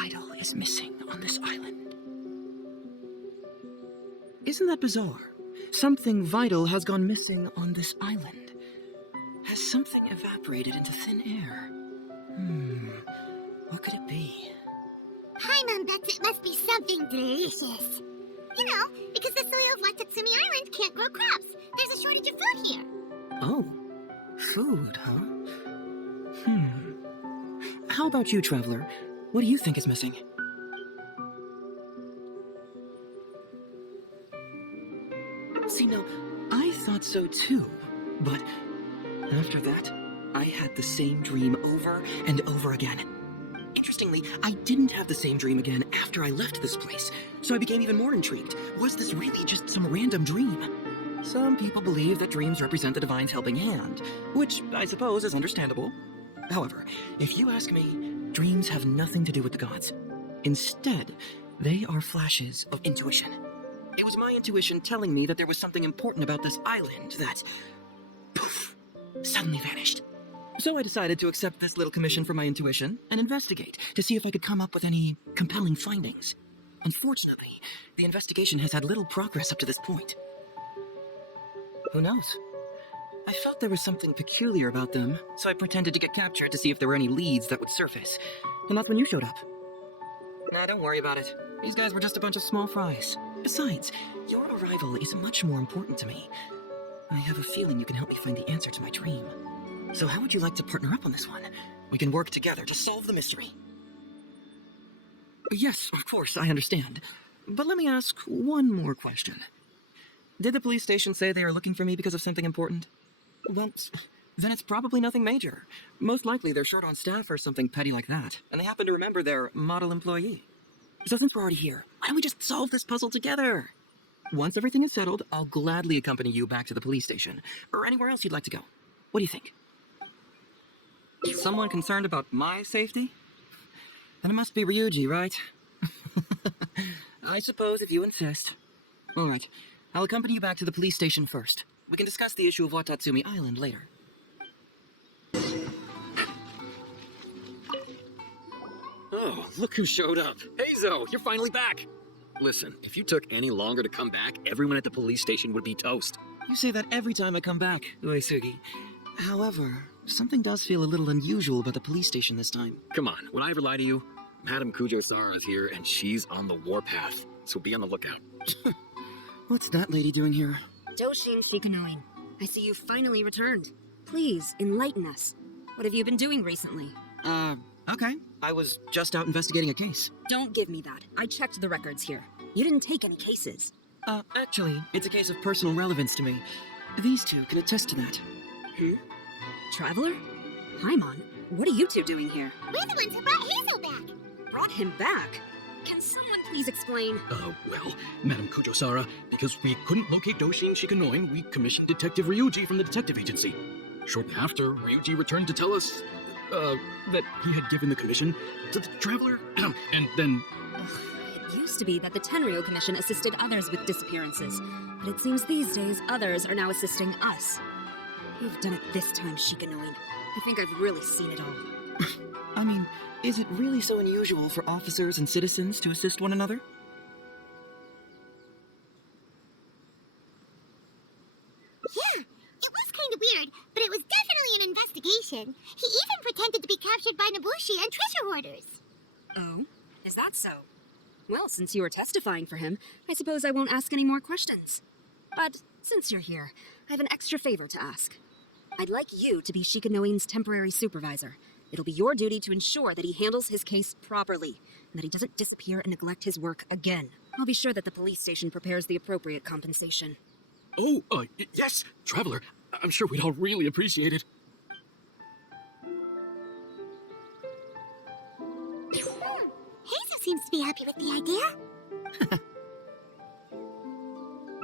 vital is missing on this island. Isn't that bizarre? Something vital has gone missing on this island. Has something evaporated into thin air? What could it be? Hi, Mom, Bets, it must be something delicious. You know, because the soil of Watatsumi Island can't grow crops. There's a shortage of food here. Oh, food, huh? How about you, Traveler? What do you think is missing? See, now, I thought so too, but after that, I had the same dream over and over again. Interestingly, I didn't have the same dream again after I left this place, so I became even more intrigued. Was this really just some random dream? Some people believe that dreams represent the divine's helping hand, which I suppose is understandable. However, if you ask me, dreams have nothing to do with the gods. Instead, they are flashes of intuition. It was my intuition telling me that there was something important about this island that, poof, suddenly vanished. So I decided to accept this little commission from my intuition and investigate to see if I could come up with any compelling findings. Unfortunately, the investigation has had little progress up to this point. Who knows? I felt there was something peculiar about them, so I pretended to get captured to see if there were any leads that would surface. And that's when you showed up. Nah, don't worry about it. These guys were just a bunch of small fries. Besides, your arrival is much more important to me. I have a feeling you can help me find the answer to my dream. So how would you like to partner up on this one? We can work together to solve the mystery. Yes, of course, I understand. But let me ask one more question. Did the police station say they are looking for me because of something important? Well, then it's probably nothing major. Most likely they're short on staff or something petty like that, and they happen to remember their model employee. So since we're already here, why don't we just solve this puzzle together? Once everything is settled, I'll gladly accompany you back to the police station, or anywhere else you'd like to go. What do you think? Someone concerned about my safety? Then it must be Ryuji, right? I suppose if you insist. All right, I'll accompany you back to the police station first. We can discuss the issue of Watatsumi Island later. Oh, look who showed up. Heizou, you're finally back. Listen, if you took any longer to come back, everyone at the police station would be toast. You say that every time I come back, Uesugi. However, something does feel a little unusual about the police station this time. Come on, would I ever lie to you? Madame Kujo-Sara is here, and she's on the warpath, so be on the lookout. What's that lady doing here? Doshin Shikanoin, I see you finally returned. Please, enlighten us. What have you been doing recently? Okay. I was just out investigating a case. Don't give me that. I checked the records here. You didn't take any cases. Actually, it's a case of personal relevance to me. These two can attest to that. Traveler? Paimon, what are you two doing here? We're the ones who brought Hazel back. Brought him back? Can someone please explain? Well, Madame Kujo-Sara, because we couldn't locate Doshin Shikanoin, we commissioned Detective Ryuji from the detective agency. Shortly after, Ryuji returned to tell us, that he had given the commission to the Traveler, and then... It used to be that the Tenryo Commission assisted others with disappearances, but it seems these days others are now assisting us. You've done it this time, Shikanoin. I think I've really seen it all. I mean, is it really so unusual for officers and citizens to assist one another? Yeah, it was kind of weird, but it was definitely an investigation. He even pretended to be captured by Nobushi and treasure hoarders. Oh? Is that so? Well, since you were testifying for him, I suppose I won't ask any more questions. But since you're here, I have an extra favor to ask. I'd like you to be Shikanoin's temporary supervisor. It'll be your duty to ensure that he handles his case properly, and that he doesn't disappear and neglect his work again. I'll be sure that the police station prepares the appropriate compensation. Oh, yes, Traveler. I'm sure we'd all really appreciate it. Hazel seems to be happy with the idea.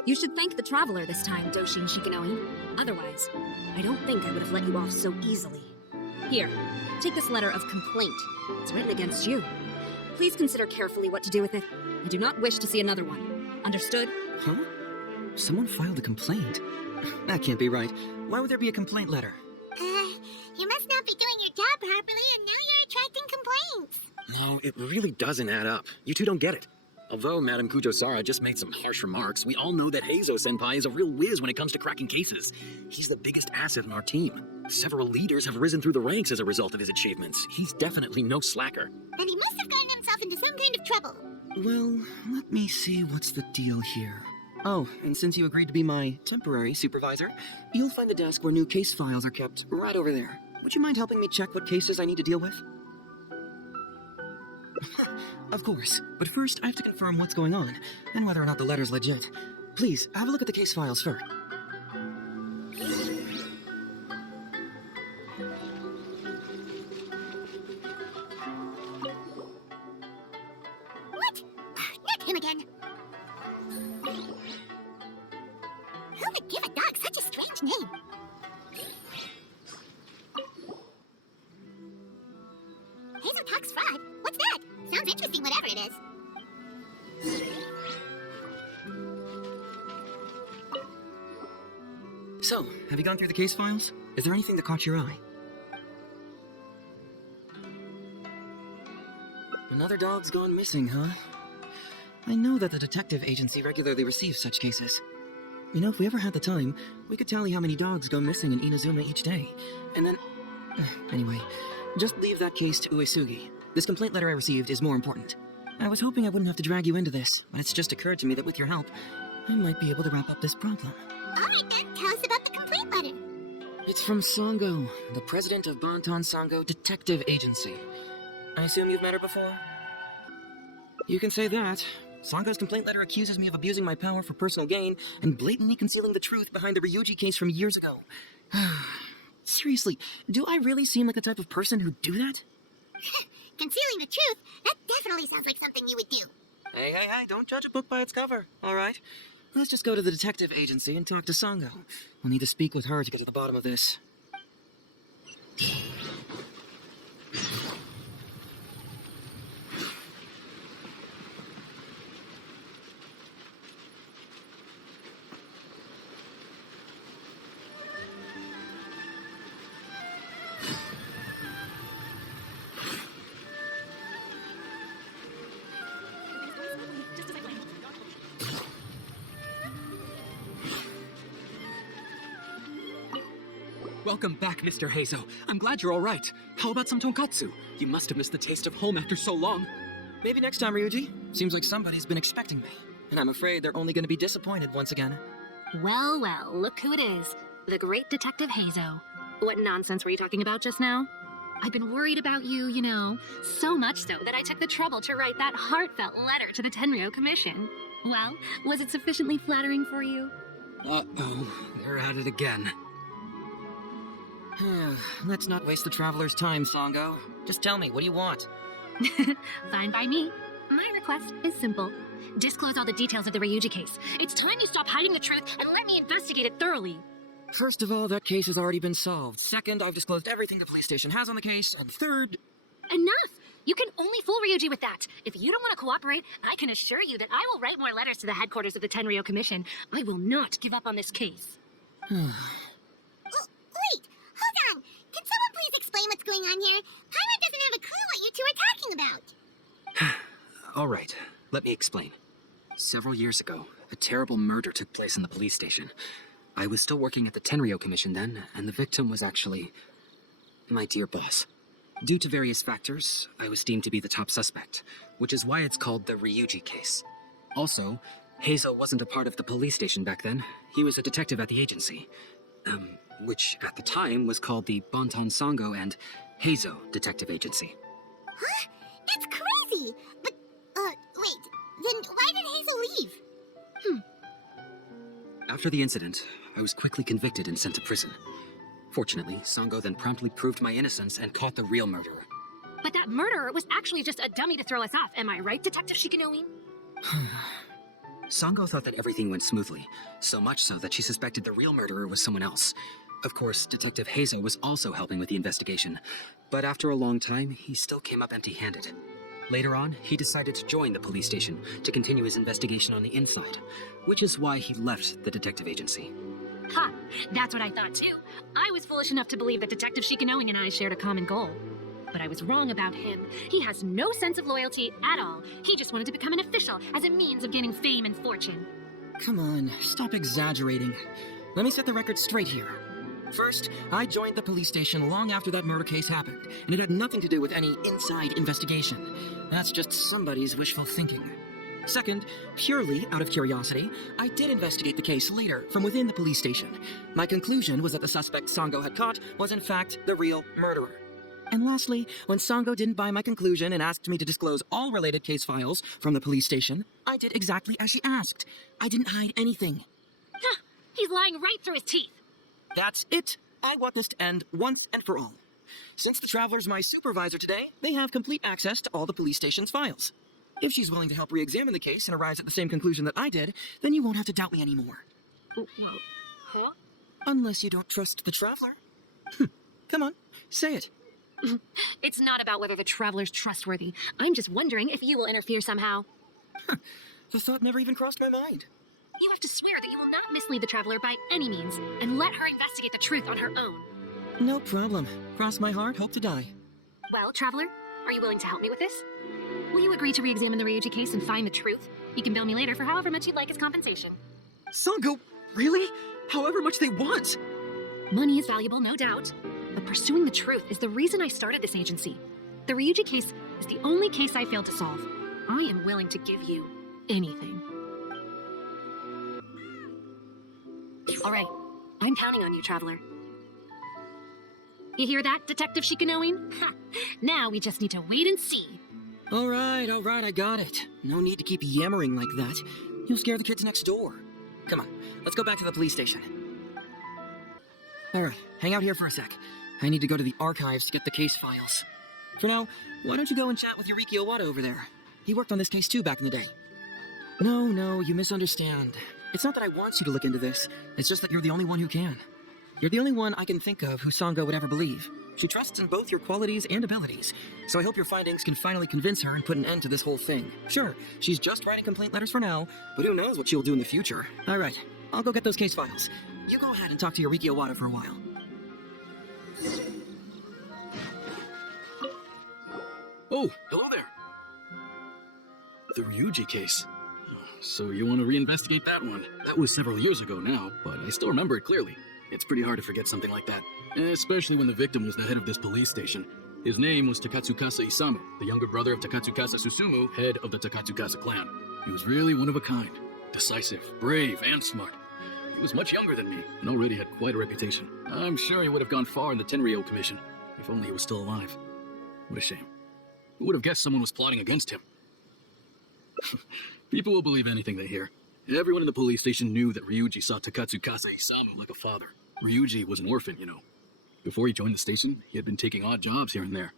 You should thank the Traveler this time, Doshin Shikanoin. Otherwise, I don't think I would have let you off so easily. Here, take this letter of complaint. It's written against you. Please consider carefully what to do with it. I do not wish to see another one. Understood? Huh? Someone filed a complaint? That can't be right. Why would there be a complaint letter? You must not be doing your job properly, and now you're attracting complaints. No, it really doesn't add up. You two don't get it. Although Madame Kujosara just made some harsh remarks, we all know that Heizou-senpai is a real whiz when it comes to cracking cases. He's the biggest asset in our team. Several leaders have risen through the ranks as a result of his achievements. He's definitely no slacker. Then he must have gotten himself into some kind of trouble. Well, let me see what's the deal here. Oh, and since you agreed to be my temporary supervisor, you'll find the desk where new case files are kept right over there. Would you mind helping me check what cases I need to deal with? Of course, but first I have to confirm what's going on, and whether or not the letter's legit. Please, have a look at the case files first. What? Not him again. Who would give a dog such a strange name? Heizou talks fraud? What's that? Sounds interesting, whatever it is. So, have you gone through the case files? Is there anything that caught your eye? Another dog's gone missing, huh? I know that the detective agency regularly receives such cases. You know, if we ever had the time, we could tally how many dogs go missing in Inazuma each day. And then... Anyway, just leave that case to Uesugi. This complaint letter I received is more important. I was hoping I wouldn't have to drag you into this, but it's just occurred to me that with your help, I might be able to wrap up this problem. Alright then, tell us about the complaint letter. It's from Sango, the president of Bantan Sango Detective Agency. I assume you've met her before? You can say that. Sango's complaint letter accuses me of abusing my power for personal gain and blatantly concealing the truth behind the Ryuji case from years ago. Seriously, do I really seem like the type of person who'd do that? Concealing the truth? That definitely sounds like something you would do. Hey, don't judge a book by its cover, alright? Let's just go to the detective agency and talk to Sango. We'll need to speak with her to get to the bottom of this. Welcome back, Mr. Heizou. I'm glad you're all right. How about some tonkatsu? You must have missed the taste of home after so long. Maybe next time, Ryuji. Seems like somebody's been expecting me. And I'm afraid they're only going to be disappointed once again. Well, well, look who it is. The great Detective Heizou. What nonsense were you talking about just now? I've been worried about you, you know. So much so that I took the trouble to write that heartfelt letter to the Tenryo Commission. Well, was it sufficiently flattering for you? Uh-oh, they're at it again. Let's not waste the traveler's time, Sango. Just tell me, what do you want? Fine by me. My request is simple. Disclose all the details of the Ryuji case. It's time you stop hiding the truth and let me investigate it thoroughly. First of all, that case has already been solved. Second, I've disclosed everything the police station has on the case. And third... Enough! You can only fool Ryuji with that. If you don't want to cooperate, I can assure you that I will write more letters to the headquarters of the Tenryo Commission. I will not give up on this case. Wait, hold on. Can someone please explain what's going on here? Paimon doesn't have a clue what you two are talking about. All right, let me explain. Several years ago, a terrible murder took place in the police station. I was still working at the Tenryo Commission then, and the victim was actually my dear boss. Due to various factors, I was deemed to be the top suspect, which is why it's called the Ryuji case. Also, Heizou wasn't a part of the police station back then. He was a detective at the agency, which at the time was called the Bantan Sango and Heizou Detective Agency. Huh? That's crazy! But, wait. Then why did Heizou leave? After the incident, I was quickly convicted and sent to prison. Fortunately, Sango then promptly proved my innocence and caught the real murderer. But that murderer was actually just a dummy to throw us off. Am I right, Detective Shikanoe? Sango thought that everything went smoothly, so much so that she suspected the real murderer was someone else. Of course, Detective Heizou was also helping with the investigation, but after a long time, he still came up empty-handed. Later on, he decided to join the police station to continue his investigation on the inside, which is why he left the detective agency. Ha! That's what I thought too. I was foolish enough to believe that Detective Shikanoe and I shared a common goal. But I was wrong about him. He has no sense of loyalty at all. He just wanted to become an official as a means of gaining fame and fortune. Come on, stop exaggerating. Let me set the record straight here. First, I joined the police station long after that murder case happened, and it had nothing to do with any inside investigation. That's just somebody's wishful thinking. Second, purely out of curiosity, I did investigate the case later from within the police station. My conclusion was that the suspect Sango had caught was in fact the real murderer. And lastly, when Sango didn't buy my conclusion and asked me to disclose all related case files from the police station, I did exactly as she asked. I didn't hide anything. Huh, he's lying right through his teeth. That's it. I want this to end once and for all. Since the Traveler's my supervisor today, they have complete access to all the police station's files. If she's willing to help re-examine the case and arrives at the same conclusion that I did, then you won't have to doubt me anymore. Huh? Unless you don't trust the Traveler. Come on, say it. It's not about whether the Traveler's trustworthy. I'm just wondering if you will interfere somehow. The thought never even crossed my mind. You have to swear that you will not mislead the Traveler by any means, and let her investigate the truth on her own. No problem. Cross my heart, hope to die. Well, Traveler, are you willing to help me with this? Will you agree to re-examine the Ryuji case and find the truth? You can bill me later for however much you'd like as compensation. Sango, really? However much they want? Money is valuable, no doubt. But pursuing the truth is the reason I started this agency. The Ryuji case is the only case I failed to solve. I am willing to give you anything. All right, I'm counting on you, Traveler. You hear that, Detective Shikanoin? Now we just need to wait and see. All right, I got it. No need to keep yammering like that. You'll scare the kids next door. Come on, let's go back to the police station. All right, hang out here for a sec. I need to go to the archives to get the case files. For now, why don't you go and chat with Yuriki Owada over there? He worked on this case too back in the day. No, you misunderstand. It's not that I want you to look into this. It's just that you're the only one who can. You're the only one I can think of who Sango would ever believe. She trusts in both your qualities and abilities, so I hope your findings can finally convince her and put an end to this whole thing. Sure, she's just writing complaint letters for now, but who knows what she'll do in the future. All right, I'll go get those case files. You go ahead and talk to Yuriki Owada for a while. Oh, hello there. The Ryuji case. So you want to reinvestigate that one? That was several years ago now, but I still remember it clearly. It's pretty hard to forget something like that, especially when the victim was the head of this police station. His name was Takatsukasa Isamu, the younger brother of Takatsukasa Susumu, head of the Takatsukasa clan. He was really one of a kind, decisive, brave, and smart. He was much younger than me, and already had quite a reputation. I'm sure he would have gone far in the Tenryo Commission, if only he was still alive. What a shame. Who would have guessed someone was plotting against him? People will believe anything they hear. Everyone in the police station knew that Ryuji saw Takatsukasa Isamu like a father. Ryuji was an orphan, you know. Before he joined the station, he had been taking odd jobs here and there.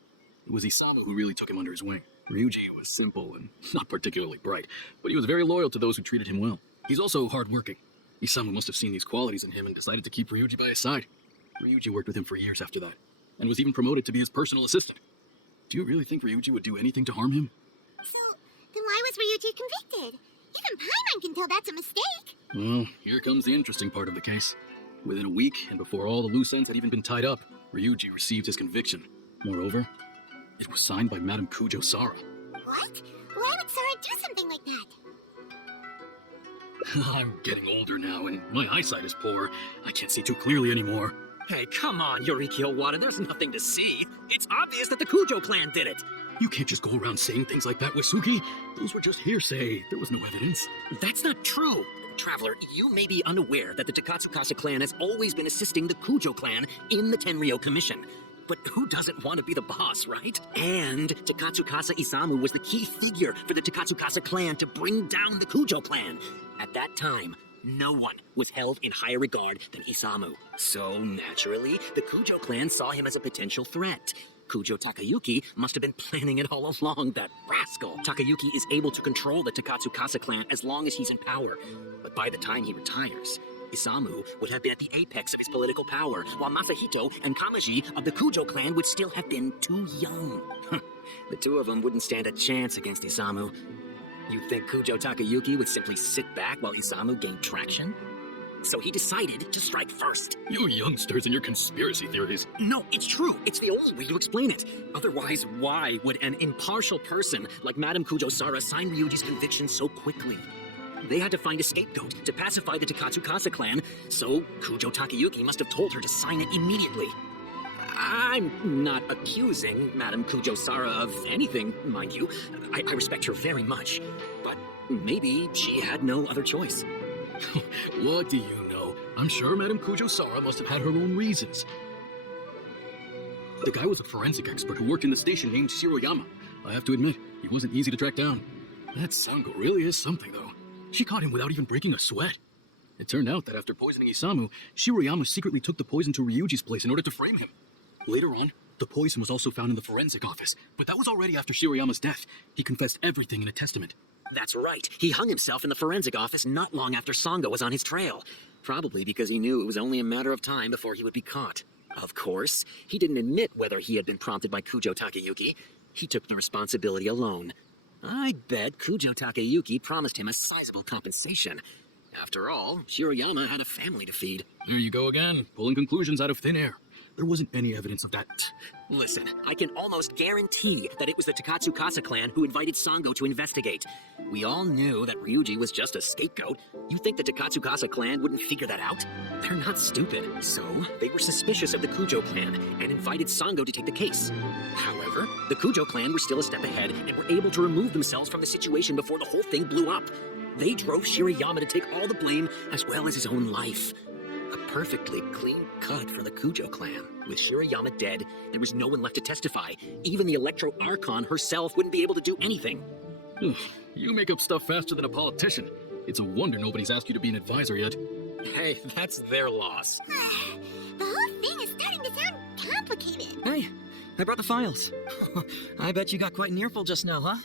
It was Isamu who really took him under his wing. Ryuji was simple and not particularly bright, but he was very loyal to those who treated him well. He's also hardworking. Isamu must have seen these qualities in him and decided to keep Ryuji by his side. Ryuji worked with him for years after that, and was even promoted to be his personal assistant. Do you really think Ryuji would do anything to harm him? So, then why was Ryuji convicted? Even Paimon can tell that's a mistake. Well, here comes the interesting part of the case. Within a week, and before all the loose ends had even been tied up, Ryuji received his conviction. Moreover, it was signed by Madame Kujo Sara. What? Why would Sara do something like that? I'm getting older now, and my eyesight is poor. I can't see too clearly anymore. Hey, come on, Yuriki Owada, there's nothing to see. It's obvious that the Kujo clan did it. You can't just go around saying things like that, Wasuki. Those were just hearsay. There was no evidence. That's not true. Traveler, you may be unaware that the Takatsukasa clan has always been assisting the Kujo clan in the Tenryo Commission. But who doesn't want to be the boss, right? And Takatsukasa Isamu was the key figure for the Takatsukasa clan to bring down the Kujo clan. At that time, no one was held in higher regard than Isamu. So, naturally, the Kujo clan saw him as a potential threat. Kujo Takayuki must have been planning it all along, that rascal. Takayuki is able to control the Takatsukasa clan as long as he's in power. But by the time he retires, Isamu would have been at the apex of his political power, while Masahito and Kamaji of the Kujo clan would still have been too young. The two of them wouldn't stand a chance against Isamu. You think Kujo Takayuki would simply sit back while Isamu gained traction? So he decided to strike first. You youngsters and your conspiracy theories. No, it's true. It's the only way to explain it. Otherwise, why would an impartial person like Madame Kujo-Sara sign Ryuji's conviction so quickly? They had to find a scapegoat to pacify the Takatsukasa clan, so Kujo Takayuki must have told her to sign it immediately. I'm not accusing Madame Kujo-Sara of anything, mind you. I respect her very much. But maybe she had no other choice. What do you know? I'm sure Madame Kujo-Sara must have had her own reasons. The guy was a forensic expert who worked in the station named Shiroyama. I have to admit, he wasn't easy to track down. That Sango really is something, though. She caught him without even breaking a sweat. It turned out that after poisoning Isamu, Shiroyama secretly took the poison to Ryuji's place in order to frame him. Later on, the poison was also found in the forensic office, but that was already after Shiroyama's death. He confessed everything in a testament. That's right. He hung himself in the forensic office not long after Sango was on his trail. Probably because he knew it was only a matter of time before he would be caught. Of course, he didn't admit whether he had been prompted by Kujo Takayuki. He took the responsibility alone. I bet Kujo Takayuki promised him a sizable compensation. After all, Shiroyama had a family to feed. There you go again, pulling conclusions out of thin air. There wasn't any evidence of that. Listen, I can almost guarantee that it was the Takatsukasa clan who invited Sango to investigate. We all knew that Ryuji was just a scapegoat. You think the Takatsukasa clan wouldn't figure that out? They're not stupid. So, they were suspicious of the Kujo clan and invited Sango to take the case. However, the Kujo clan were still a step ahead and were able to remove themselves from the situation before the whole thing blew up. They drove Shiroyama to take all the blame as well as his own life. A perfectly clean cut for the Kujo clan. With Shiroyama dead, there was no one left to testify. Even the Electro Archon herself wouldn't be able to do anything. Ugh, you make up stuff faster than a politician. It's a wonder nobody's asked you to be an advisor yet. Hey, that's their loss. The whole thing is starting to sound complicated. Hey, I brought the files. I bet you got quite an earful just now, huh?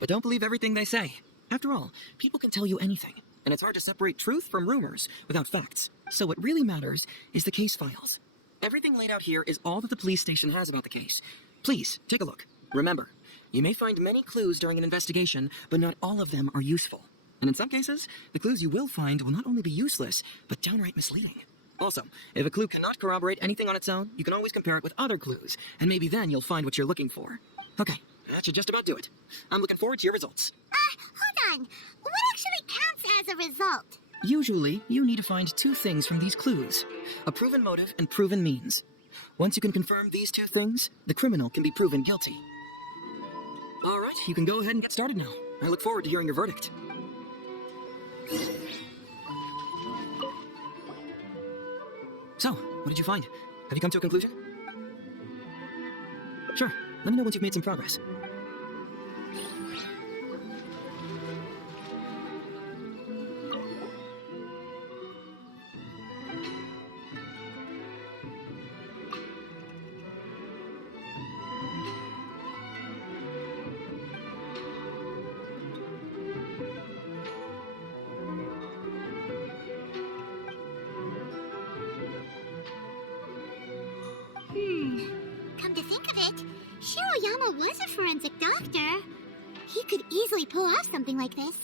But don't believe everything they say. After all, people can tell you anything. And it's hard to separate truth from rumors without facts. So what really matters is the case files. Everything laid out here is all that the police station has about the case. Please, take a look. Remember, you may find many clues during an investigation, but not all of them are useful. And in some cases, the clues you will find will not only be useless, but downright misleading. Also, if a clue cannot corroborate anything on its own, you can always compare it with other clues, and maybe then you'll find what you're looking for. Okay, that should just about do it. I'm looking forward to your results. Hold on. What actually counts as a result? Usually, you need to find two things from these clues. A proven motive and proven means. Once you can confirm these two things, the criminal can be proven guilty. All right, you can go ahead and get started now. I look forward to hearing your verdict. So, what did you find? Have you come to a conclusion? Sure, let me know once you've made some progress. Come to think of it, Shiroyama was a forensic doctor. He could easily pull off something like this.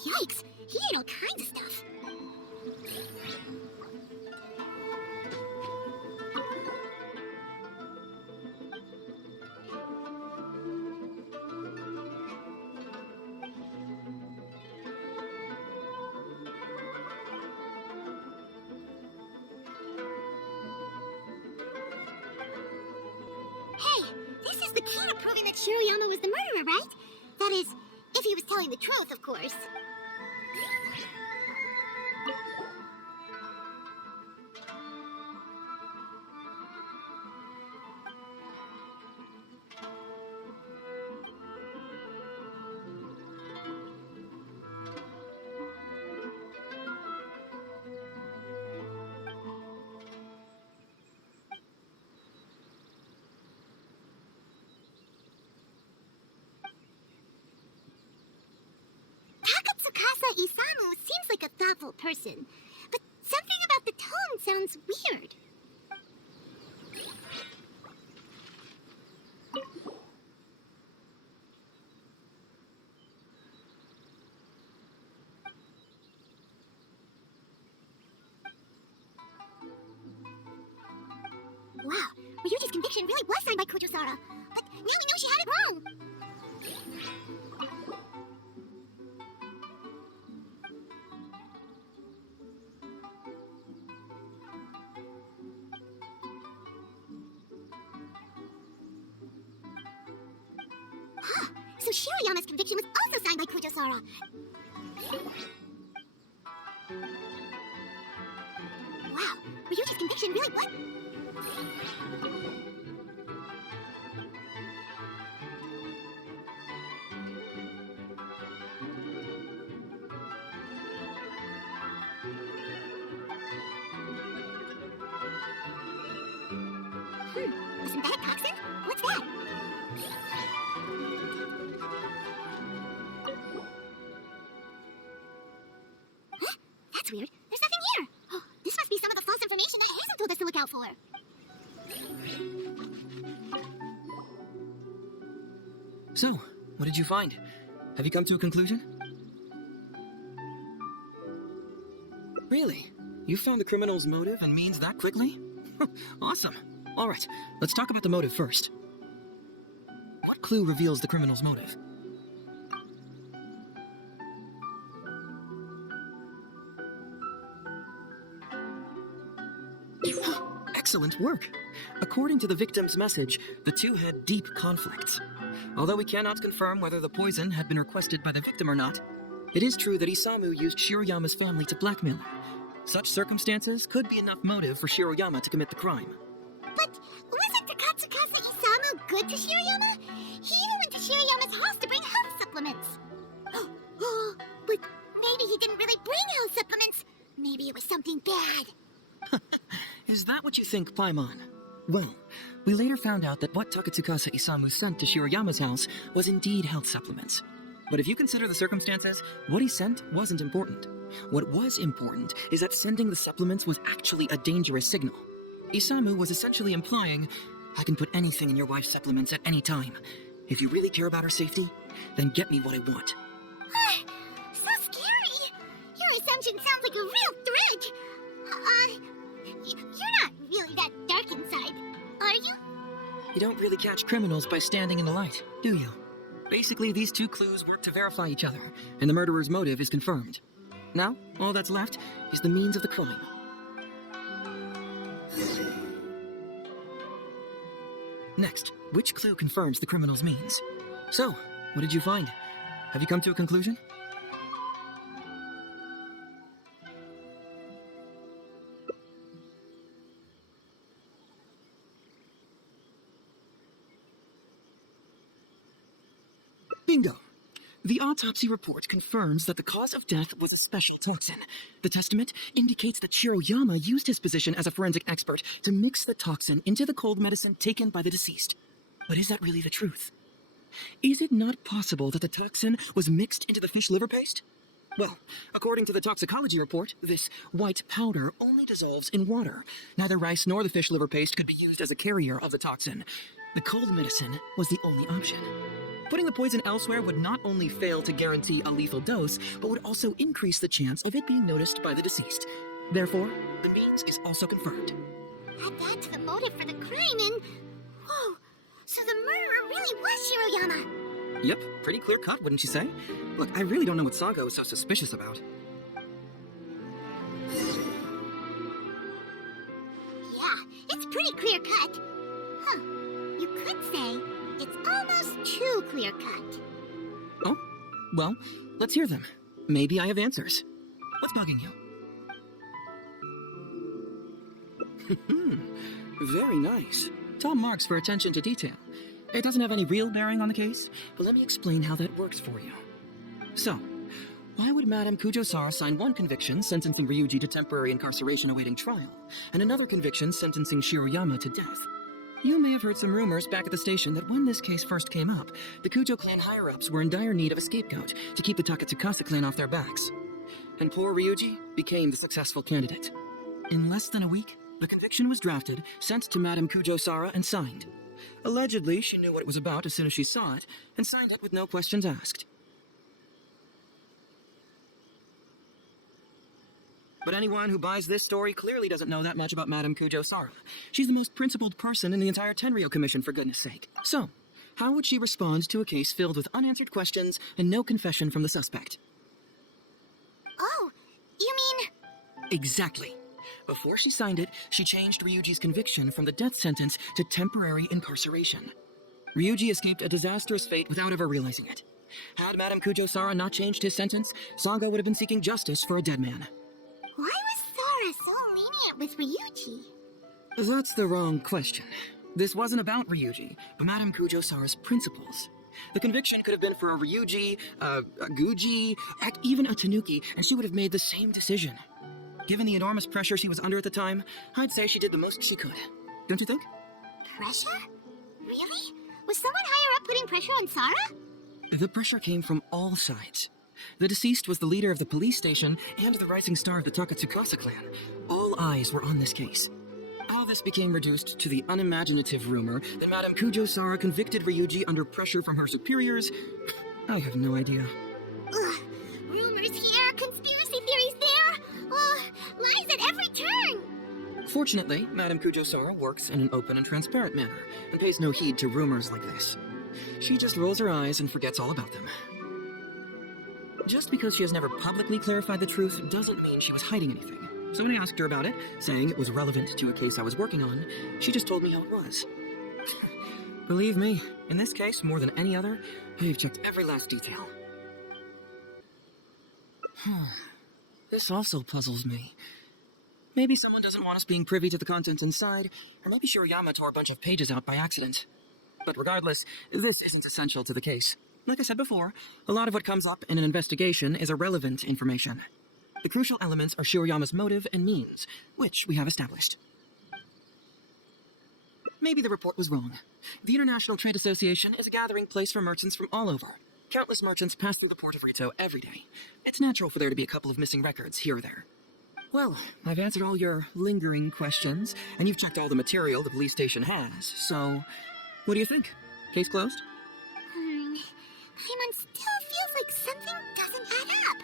Yikes, he ate all kinds of stuff. Hey, this is the key to proving that Shiroyama was the murderer, right? That is, if he was telling the truth, of course. person. But something about the tone sounds weird. Wow, Ryuji's conviction really was signed by Kojosara. But now we know she had it wrong. Huh, so Shiroyama's conviction was also signed by Kojosara. Wow, Ryuji's conviction really was... a synthetic toxin? What's that? Huh? That's weird. There's nothing here. Oh, this must be some of the false information that Heizou told us to look out for. So, what did you find? Have you come to a conclusion? Really? You found the criminal's motive and means that quickly? Awesome. All right, let's talk about the motive first. What clue reveals the criminal's motive? Excellent work. According to the victim's message, the two had deep conflicts. Although we cannot confirm whether the poison had been requested by the victim or not, it is true that Isamu used Shiroyama's family to blackmail him. Such circumstances could be enough motive for Shiroyama to commit the crime. But wasn't Takatsukasa Isamu good to Shiroyama? He even went to Shiroyama's house to bring health supplements. Oh, but maybe he didn't really bring health supplements. Maybe it was something bad. Is that what you think, Paimon? Well, we later found out that what Takatsukasa Isamu sent to Shiroyama's house was indeed health supplements. But if you consider the circumstances, what he sent wasn't important. What was important is that sending the supplements was actually a dangerous signal. Isamu was essentially implying, I can put anything in your wife's supplements at any time. If you really care about her safety, then get me what I want. So scary! Your assumption sounds like a real threat. You're not really that dark inside, are you? You don't really catch criminals by standing in the light, do you? Basically, these two clues work to verify each other, and the murderer's motive is confirmed. Now, all that's left is the means of the crime. Next, which clue confirms the criminal's means? So, what did you find? Have you come to a conclusion? Bingo! The autopsy report confirms that the cause of death was a special toxin. The testament indicates that Shiroyama used his position as a forensic expert to mix the toxin into the cold medicine taken by the deceased. But is that really the truth? Is it not possible that the toxin was mixed into the fish liver paste? Well, according to the toxicology report, this white powder only dissolves in water. Neither rice nor the fish liver paste could be used as a carrier of the toxin. The cold medicine was the only option. Putting the poison elsewhere would not only fail to guarantee a lethal dose, but would also increase the chance of it being noticed by the deceased. Therefore, the means is also confirmed. Add that to the motive for the crime and... Whoa, so the murderer really was Shiroyama. Yep, pretty clear cut, wouldn't you say? Look, I really don't know what Sago is so suspicious about. Yeah, it's pretty clear cut. Huh, you could say it's almost too clear cut. Oh? Well, let's hear them. Maybe I have answers. What's bugging you? Very nice. Top marks for attention to detail. It doesn't have any real bearing on the case, but let me explain how that works for you. So, why would Madame Kujosara sign one conviction sentencing Ryuji to temporary incarceration awaiting trial, and another conviction sentencing Shiroyama to death? You may have heard some rumors back at the station that when this case first came up, the Kujo clan higher-ups were in dire need of a scapegoat to keep the Takatsukasa clan off their backs. and poor Ryuji became the successful candidate. In less than a week, the conviction was drafted, sent to Madame Kujo-Sara, and signed. Allegedly, she knew what it was about as soon as she saw it, and signed it with no questions asked. But anyone who buys this story clearly doesn't know that much about Madame Kujo-Sara. She's the most principled person in the entire Tenryo Commission, for goodness sake. So, how would she respond to a case filled with unanswered questions and no confession from the suspect? Oh, you mean... Exactly. Before she signed it, she changed Ryuji's conviction from the death sentence to temporary incarceration. Ryuji escaped a disastrous fate without ever realizing it. Had Madame Kujo-Sara not changed his sentence, Saga would have been seeking justice for a dead man. Why was Sara so lenient with Ryuji? That's the wrong question. This wasn't about Ryuji, but Madame Kujo-Sara's principles. The conviction could have been for a Ryuji, a Guji, heck, even a Tanuki, and she would have made the same decision. Given the enormous pressure she was under at the time, I'd say she did the most she could. Don't you think? Pressure? Really? Was someone higher up putting pressure on Sara? The pressure came from all sides. The deceased was the leader of the police station and the rising star of the Takatsukasa clan. All eyes were on this case. How this became reduced to the unimaginative rumor that Madame Kujo-Sara convicted Ryuji under pressure from her superiors, I have no idea. Ugh. Rumors here, conspiracy theories there. Lies at every turn. Fortunately, Madame Kujo-Sara works in an open and transparent manner and pays no heed to rumors like this. She just rolls her eyes and forgets all about them. Just because she has never publicly clarified the truth doesn't mean she was hiding anything. So when I asked her about it, saying it was relevant to a case I was working on, she just told me how it was. Believe me, in this case, more than any other, I've checked every last detail. This also puzzles me. Maybe someone doesn't want us being privy to the contents inside, or maybe Shirayama tore a bunch of pages out by accident. But regardless, this isn't essential to the case. Like I said before, a lot of what comes up in an investigation is irrelevant information. The crucial elements are Shirayama's motive and means, which we have established. Maybe the report was wrong. The International Trade Association is a gathering place for merchants from all over. Countless merchants pass through the port of Rito every day. It's natural for there to be a couple of missing records here or there. Well, I've answered all your lingering questions, and you've checked all the material the police station has, so what do you think? Case closed? Paimon still feels like something doesn't add up.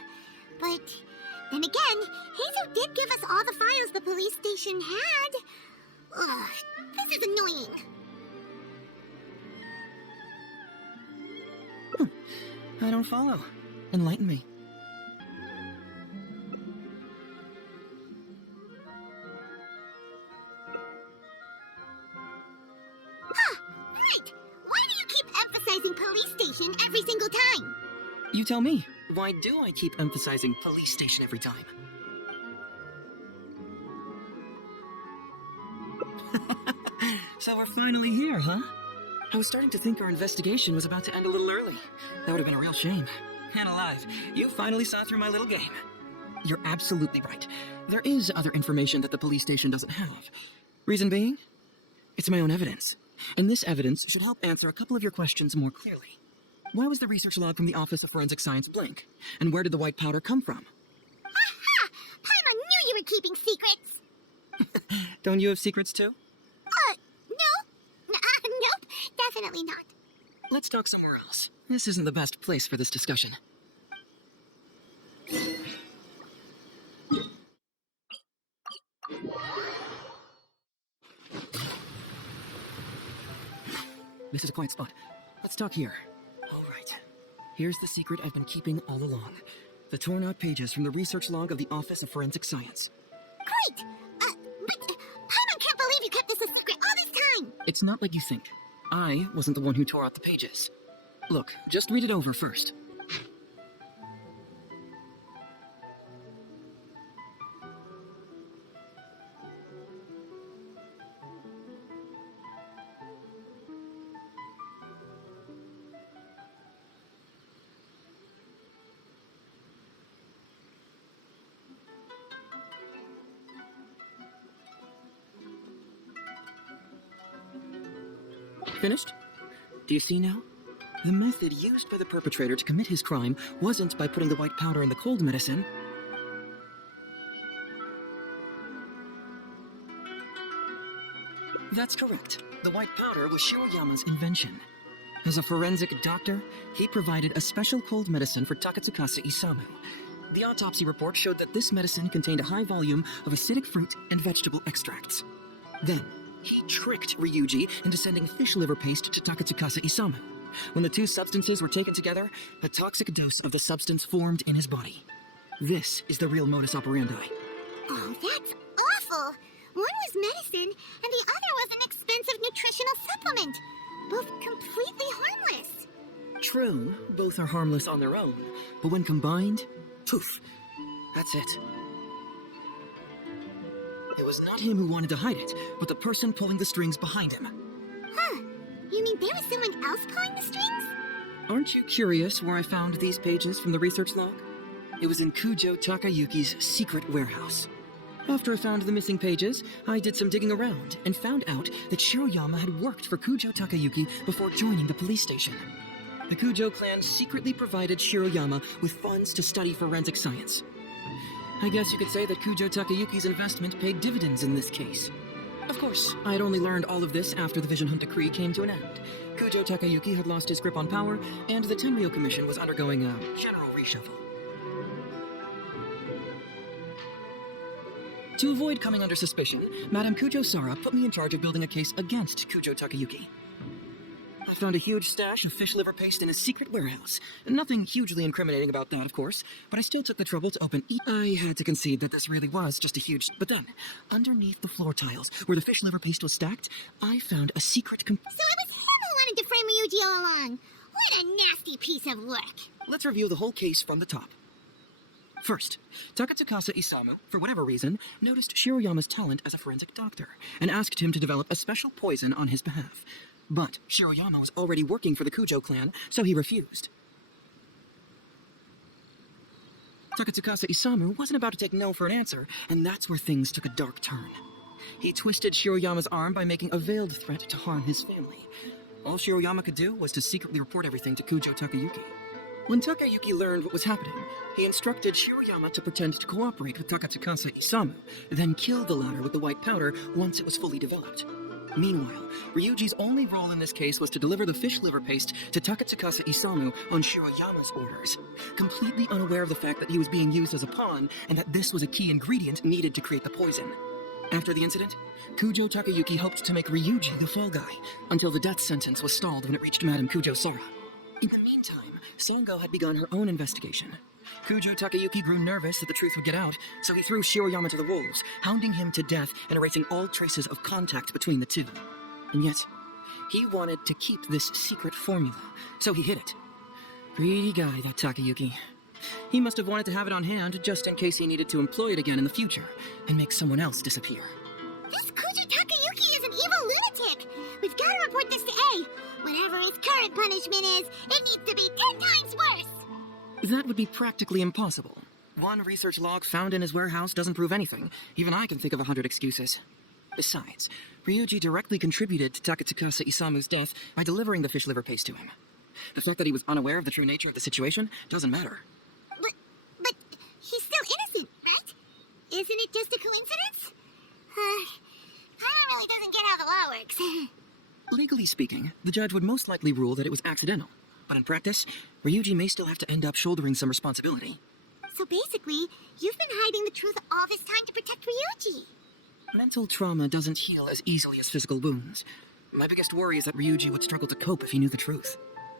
But then again, Heizou did give us all the files the police station had. Ugh, this is annoying. I don't follow. Enlighten me. Right. Why do you keep emphasizing police station every single time? You tell me. Why do I keep emphasizing police station every time? So we're finally here, huh? I was starting to think our investigation was about to end a little early. That would have been a real shame. And alive, you finally saw through my little game. You're absolutely right. There is other information that the police station doesn't have. Reason being? It's my own evidence. And this evidence should help answer a couple of your questions more clearly. Why was the research log from the Office of Forensic Science blank? And where did the white powder come from? Aha! Paimon knew you were keeping secrets. Don't you have secrets too? No. Nope, definitely not. Let's talk somewhere else. This isn't the best place for this discussion. This is a quiet spot. Let's talk here. All right. Here's the secret I've been keeping all along. The torn out pages from the research log of the Office of Forensic Science. Great! But Paimon can't believe you kept this a secret all this time! It's not like you think. I wasn't the one who tore out the pages. Look, just read it over first. Finished? Do you see now? The method used by the perpetrator to commit his crime wasn't by putting the white powder in the cold medicine. That's correct. The white powder was Shiroyama's invention. As a forensic doctor, he provided a special cold medicine for Takatsukasa Isamu. The autopsy report showed that this medicine contained a high volume of acidic fruit and vegetable extracts. Then, he tricked Ryuji into sending fish liver paste to Takatsukasa Isamu. When the two substances were taken together, a toxic dose of the substance formed in his body. This is the real modus operandi. Oh, that's awful! One was medicine, and the other was an expensive nutritional supplement. Both completely harmless. True, both are harmless on their own, but when combined, poof, that's it. It was not him who wanted to hide it, but the person pulling the strings behind him. Huh. You mean there was someone else pulling the strings? Aren't you curious where I found these pages from the research log? It was in Kujo Takayuki's secret warehouse. After I found the missing pages, I did some digging around and found out that Shiroyama had worked for Kujo Takayuki before joining the police station. The Kujo clan secretly provided Shiroyama with funds to study forensic science. I guess you could say that Kujo Takayuki's investment paid dividends in this case. Of course, I had only learned all of this after the Vision Hunt decree came to an end. Kujo Takayuki had lost his grip on power, and the Tenryo Commission was undergoing a general reshuffle. To avoid coming under suspicion, Madame Kujo-Sara put me in charge of building a case against Kujo Takayuki. I found a huge stash of fish liver paste in his secret warehouse. Nothing hugely incriminating about that, of course, but I still took the trouble to open each. I had to concede that this really was just a huge... But then, underneath the floor tiles, where the fish liver paste was stacked, I found a secret So it was him who wanted to frame Ryuji all along. What a nasty piece of work. Let's review the whole case from the top. First, Takatsukasa Isamu, for whatever reason, noticed Shiroyama's talent as a forensic doctor and asked him to develop a special poison on his behalf. But Shiroyama was already working for the Kujo clan, so he refused. Takatsukasa Isamu wasn't about to take no for an answer, and that's where things took a dark turn. He twisted Shiroyama's arm by making a veiled threat to harm his family. All Shiroyama could do was to secretly report everything to Kujo Takayuki. When Takayuki learned what was happening, he instructed Shiroyama to pretend to cooperate with Takatsukasa Isamu, then kill the latter with the white powder once it was fully developed. Meanwhile, Ryuji's only role in this case was to deliver the fish liver paste to Takatsukasa Isamu on Shiroyama's orders, completely unaware of the fact that he was being used as a pawn and that this was a key ingredient needed to create the poison. After the incident, Kujo Takayuki hoped to make Ryuji the fall guy, until the death sentence was stalled when it reached Madame Kujo-Sara. In the meantime, Sango had begun her own investigation. Kujo Takayuki grew nervous that the truth would get out, so he threw Shiroyama to the wolves, hounding him to death and erasing all traces of contact between the two. And yet, he wanted to keep this secret formula, so he hid it. Greedy guy, that Takayuki. He must have wanted to have it on hand just in case he needed to employ it again in the future, and make someone else disappear. This Kujo Takayuki is an evil lunatic. We've got to report this to A. Whatever his current punishment is, it needs to be 10 times worse. That would be practically impossible. One research log found in his warehouse doesn't prove anything. Even I can think of 100 excuses. Besides, Ryuji directly contributed to Takatsukasa Isamu's death by delivering the fish liver paste to him. The fact that he was unaware of the true nature of the situation doesn't matter. But he's still innocent, right? Isn't it just a coincidence? I really doesn't get how the law works. Legally speaking, the judge would most likely rule that it was accidental. But in practice, Ryuji may still have to end up shouldering some responsibility. So basically, you've been hiding the truth all this time to protect Ryuji. Mental trauma doesn't heal as easily as physical wounds. My biggest worry is that Ryuji would struggle to cope if he knew the truth.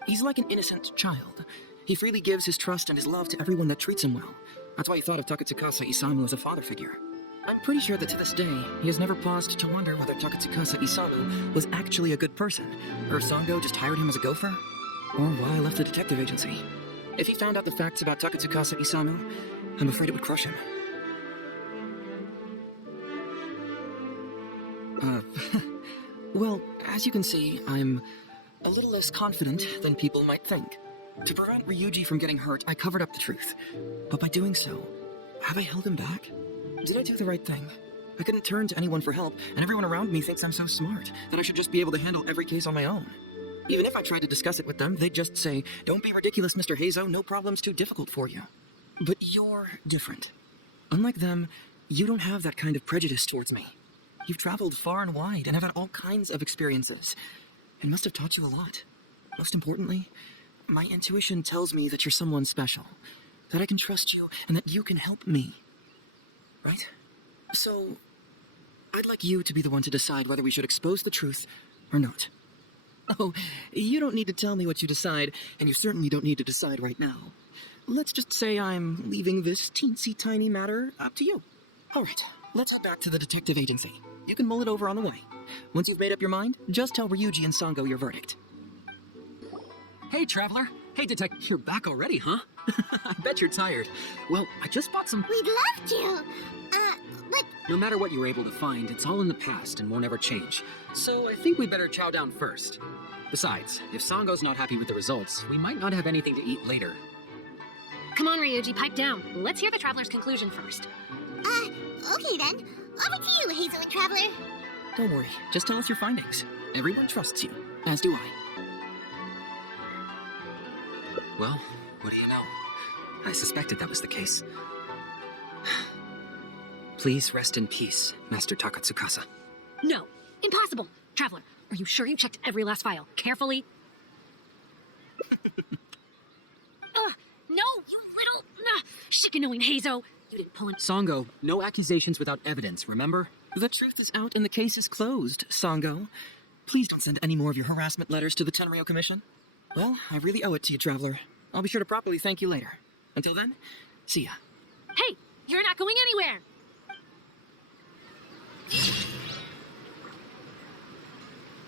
He's like an innocent child. He freely gives his trust and his love to everyone that treats him well. That's why he thought of Takatsukasa Isamu as a father figure. I'm pretty sure that to this day, he has never paused to wonder whether Takatsukasa Isamu was actually a good person, or if Sango just hired him as a gopher, or why I left the detective agency. If he found out the facts about Takatsukasa Isamu, I'm afraid it would crush him. Well, as you can see, I'm a little less confident than people might think. To prevent Ryuji from getting hurt, I covered up the truth. But by doing so, have I held him back? Did I do the right thing? I couldn't turn to anyone for help, and everyone around me thinks I'm so smart that I should just be able to handle every case on my own. Even if I tried to discuss it with them, they'd just say, "Don't be ridiculous, Mr. Heizou, no problem's too difficult for you." But you're different. Unlike them, you don't have that kind of prejudice towards me. You've traveled far and wide and have had all kinds of experiences. It must have taught you a lot. Most importantly, my intuition tells me that you're someone special, that I can trust you, and that you can help me. Right? So, I'd like you to be the one to decide whether we should expose the truth or not. Oh, you don't need to tell me what you decide, and you certainly don't need to decide right now. Let's just say I'm leaving this teensy-tiny matter up to you. All right, let's head back to the detective agency. You can mull it over on the way. Once you've made up your mind, just tell Ryuji and Sango your verdict. Hey, Traveler. Hey, Detective. You're back already, huh? I bet you're tired. Well, I just bought some... We'd love to. But No matter what you were able to find, it's all in the past and won't ever change. So I think we better chow down first. Besides, if Sango's not happy with the results, we might not have anything to eat later. Come on, Ryuji, pipe down. Let's hear the traveler's conclusion first. okay then. Over to you, Hazel and Traveler. Don't worry, just tell us your findings. Everyone trusts you, as do I. Well, what do you know? I suspected that was the case. Please rest in peace, Master Takatsukasa. No, impossible. Traveler, are you sure you checked every last file carefully? No, you little chicken-knowing Heizo. You didn't pull an... Sango, no accusations without evidence, remember? The truth is out and the case is closed, Sango. Please don't send any more of your harassment letters to the Tenryo Commission. Well, I really owe it to you, Traveler. I'll be sure to properly thank you later. Until then, see ya. Hey, you're not going anywhere.